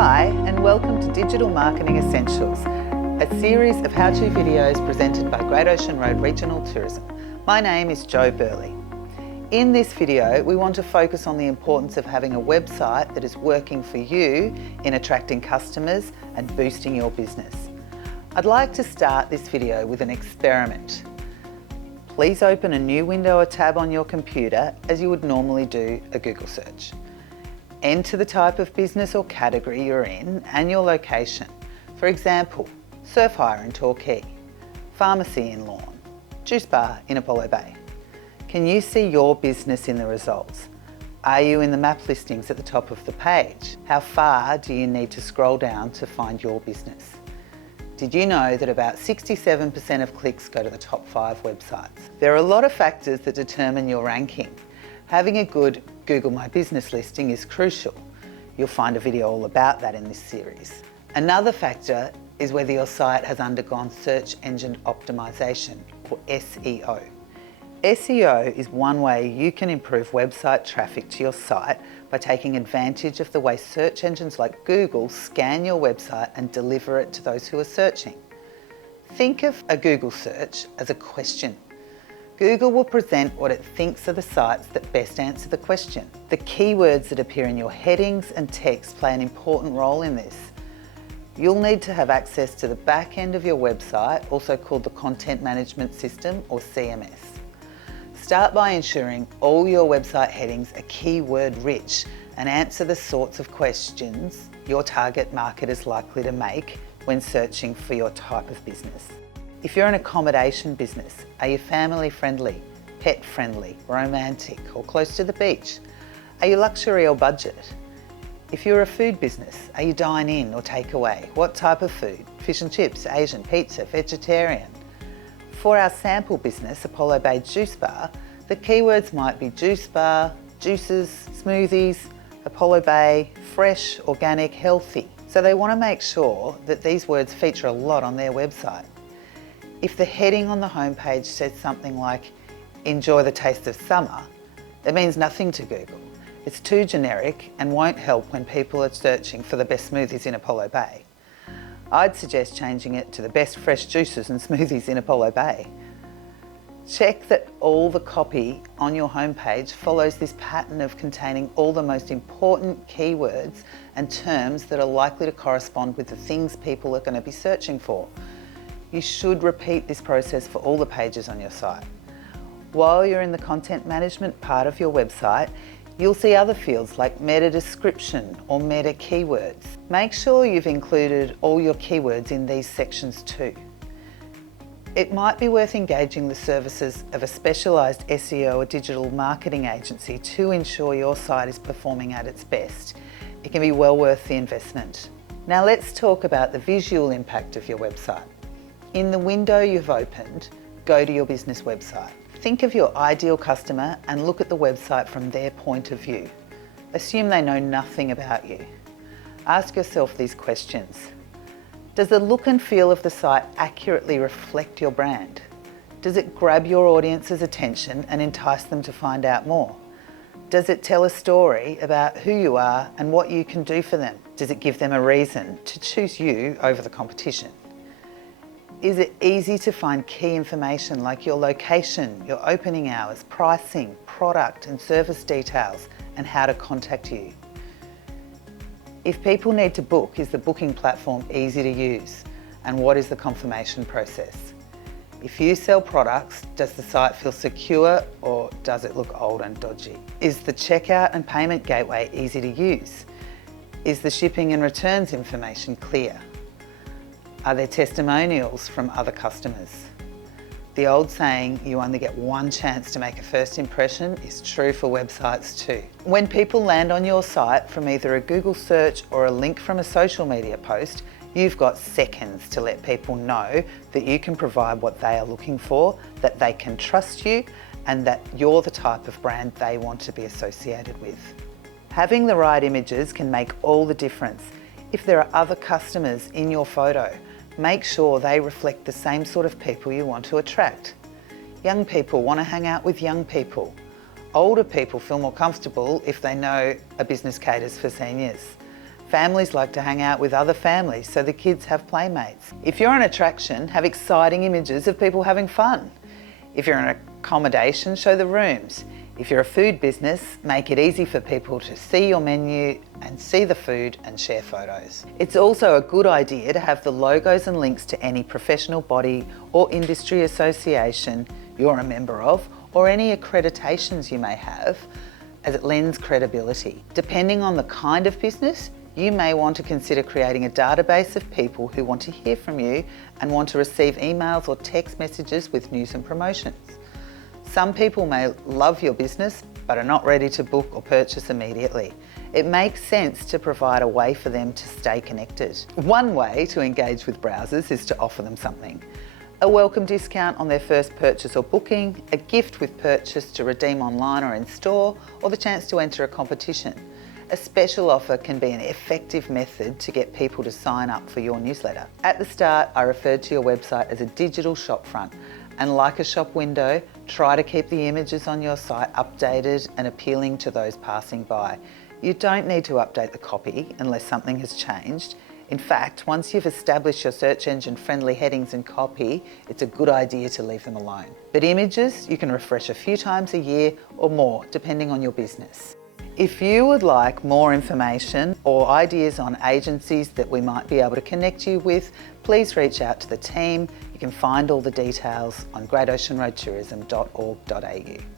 Hi, and welcome to Digital Marketing Essentials, a series of how-to videos presented by Great Ocean Road Regional Tourism. My name is Jo Burley. In this video, we want to focus on the importance of having a website that is working for you in attracting customers and boosting your business. I'd like to start this video with an experiment. Please open a new window or tab on your computer as you would normally do a Google search. Enter the type of business or category you're in and your location. For example, surf hire in Torquay, pharmacy in Lorne, juice bar in Apollo Bay. Can you see your business in the results? Are you in the map listings at the top of the page? How far do you need to scroll down to find your business? Did you know that about 67% of clicks go to the top 5 websites? There are a lot of factors that determine your ranking. Having a good Google My Business listing is crucial. You'll find a video all about that in this series. Another factor is whether your site has undergone search engine optimization, or SEO. SEO is one way you can improve website traffic to your site by taking advantage of the way search engines like Google scan your website and deliver it to those who are searching. Think of a Google search as a question. Google will present what it thinks are the sites that best answer the question. The keywords that appear in your headings and text play an important role in this. You'll need to have access to the back end of your website, also called the Content Management System or CMS. Start by ensuring all your website headings are keyword rich and answer the sorts of questions your target market is likely to make when searching for your type of business. If you're an accommodation business, are you family friendly, pet friendly, romantic or close to the beach? Are you luxury or budget? If you're a food business, are you dine in or take away? What type of food? Fish and chips, Asian, pizza, vegetarian? For our sample business, Apollo Bay Juice Bar, the keywords might be juice bar, juices, smoothies, Apollo Bay, fresh, organic, healthy. So they want to make sure that these words feature a lot on their website. If the heading on the homepage says something like, enjoy the taste of summer, that means nothing to Google. It's too generic and won't help when people are searching for the best smoothies in Apollo Bay. I'd suggest changing it to the best fresh juices and smoothies in Apollo Bay. Check that all the copy on your homepage follows this pattern of containing all the most important keywords and terms that are likely to correspond with the things people are going to be searching for. You should repeat this process for all the pages on your site. While you're in the content management part of your website, you'll see other fields like meta description or meta keywords. Make sure you've included all your keywords in these sections too. It might be worth engaging the services of a specialised SEO or digital marketing agency to ensure your site is performing at its best. It can be well worth the investment. Now let's talk about the visual impact of your website. In the window you've opened, go to your business website. Think of your ideal customer and look at the website from their point of view. Assume they know nothing about you. Ask yourself these questions. Does the look and feel of the site accurately reflect your brand? Does it grab your audience's attention and entice them to find out more? Does it tell a story about who you are and what you can do for them? Does it give them a reason to choose you over the competition? Is it easy to find key information like your location, your opening hours, pricing, product and service details, and how to contact you? If people need to book, is the booking platform easy to use? And what is the confirmation process? If you sell products, does the site feel secure or does it look old and dodgy? Is the checkout and payment gateway easy to use? Is the shipping and returns information clear? Are there testimonials from other customers? The old saying, you only get one chance to make a first impression, is true for websites too. When people land on your site from either a Google search or a link from a social media post, you've got seconds to let people know that you can provide what they are looking for, that they can trust you, and that you're the type of brand they want to be associated with. Having the right images can make all the difference. If there are other customers in your photo, make sure they reflect the same sort of people you want to attract. Young people want to hang out with young people. Older people feel more comfortable if they know a business caters for seniors. Families like to hang out with other families so the kids have playmates. If you're an attraction, have exciting images of people having fun. If you're an accommodation, show the rooms. If you're a food business, make it easy for people to see your menu and see the food and share photos. It's also a good idea to have the logos and links to any professional body or industry association you're a member of, or any accreditations you may have, as it lends credibility. Depending on the kind of business, you may want to consider creating a database of people who want to hear from you and want to receive emails or text messages with news and promotions. Some people may love your business but are not ready to book or purchase immediately. It makes sense to provide a way for them to stay connected. One way to engage with browsers is to offer them something. A welcome discount on their first purchase or booking, a gift with purchase to redeem online or in store, or the chance to enter a competition. A special offer can be an effective method to get people to sign up for your newsletter. At the start, I referred to your website as a digital shopfront, and like a shop window, try to keep the images on your site updated and appealing to those passing by. You don't need to update the copy unless something has changed. In fact, once you've established your search engine friendly headings and copy, it's a good idea to leave them alone. But images, you can refresh a few times a year or more, depending on your business. If you would like more information or ideas on agencies that we might be able to connect you with, please reach out to the team. You can find all the details on greatoceanroadtourism.org.au.